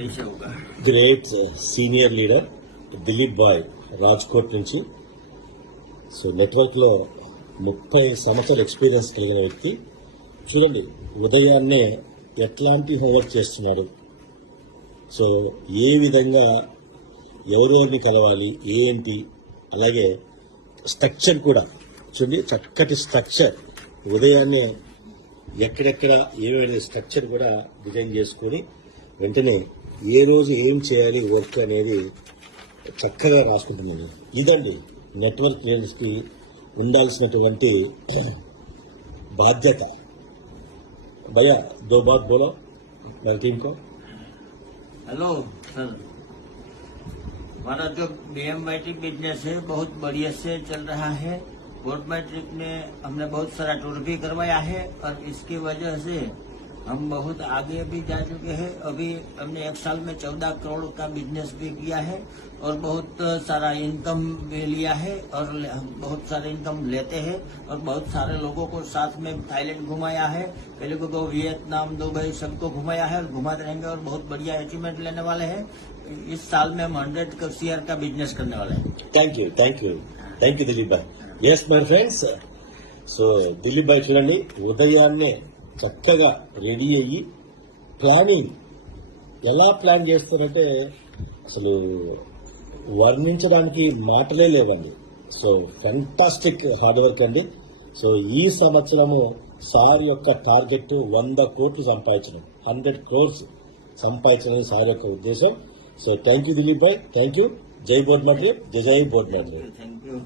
कैसे होगा। Great senior leader Dilip bhai Rajkot నుంచి. సో నెట్వర్క్ లో 30 సంవత్సరాల ఎక్స్పీరియన్స్ కలిగిన వ్యక్తి. చూడండి ఉదయాన్నే ఎట్లాంటి హోంవర్క్ చేస్తున్నాడు. సో ఏ విధంగా ఎవరెవరిని కలవాలి ఏంటి, అలాగే స్ట్రక్చర్ కూడా చూడండి, చక్కటి స్ట్రక్చర్. ఉదయాన్నే ఎక్కడెక్కడ ఏమైనా స్ట్రక్చర్ కూడా డిజైన్ చేసుకొని వెంటనే ఏ రోజు ఏం చేయాలి వర్క్ అనేది చక్కగా రాసుకుంటున్నాను. ఇదండి నెట్వర్క్ లీడర్స్కి ఉండాల్సినటువంటి బాధ్యత. భయ్యా దో బాత్ బోలో मेरी टीम को। हेलो सर, हमारा जो बीएम मैट्रिक बिजनेस है बहुत बढ़िया से चल रहा है। बोर्ड मैट्रिक में हमने बहुत सारा टूर भी करवाया है और इसकी वजह से हम बहुत आगे भी जा चुके हैं। अभी हमने 1 साल में 14 करोड़ का बिजनेस भी किया है और बहुत सारा इनकम भी लिया है और बहुत सारे इनकम लेते हैं और बहुत सारे लोगों को साथ में थाईलैंड घुमाया है, पहले को वियतनाम, दुबई सबको घुमाया है और घुमाते रहेंगे और बहुत बढ़िया अचीवमेंट लेने वाले हैं। इस साल में हम 100 CR का बिजनेस करने वाले हैं। థ్యాంక్ యూ దిలీప్ బాయ్. Yes my friends, so Dilip బాయ్ చూడండి ఉదయాన్నే చక్కగా రెడీ అయ్యి ప్లానింగ్ ఎలా ప్లాన్ చేస్తారంటే అసలు వర్ణించడానికి మాటలే లేవండి. సో ఫెంటాస్టిక్ హార్డ్ వర్క్ అండి. సో ఈ సంవత్సరము సార్ యొక్క టార్గెట్ 100 కోట్లు సంపాదించడం, 100 crores సంపాదించడం సార్ యొక్క ఉద్దేశం. So thank you Dilip Bhai, thank you. జై బోర్డ్ మాట్రియల్, జై బోర్డ్ మాట్రియల్. Thank you.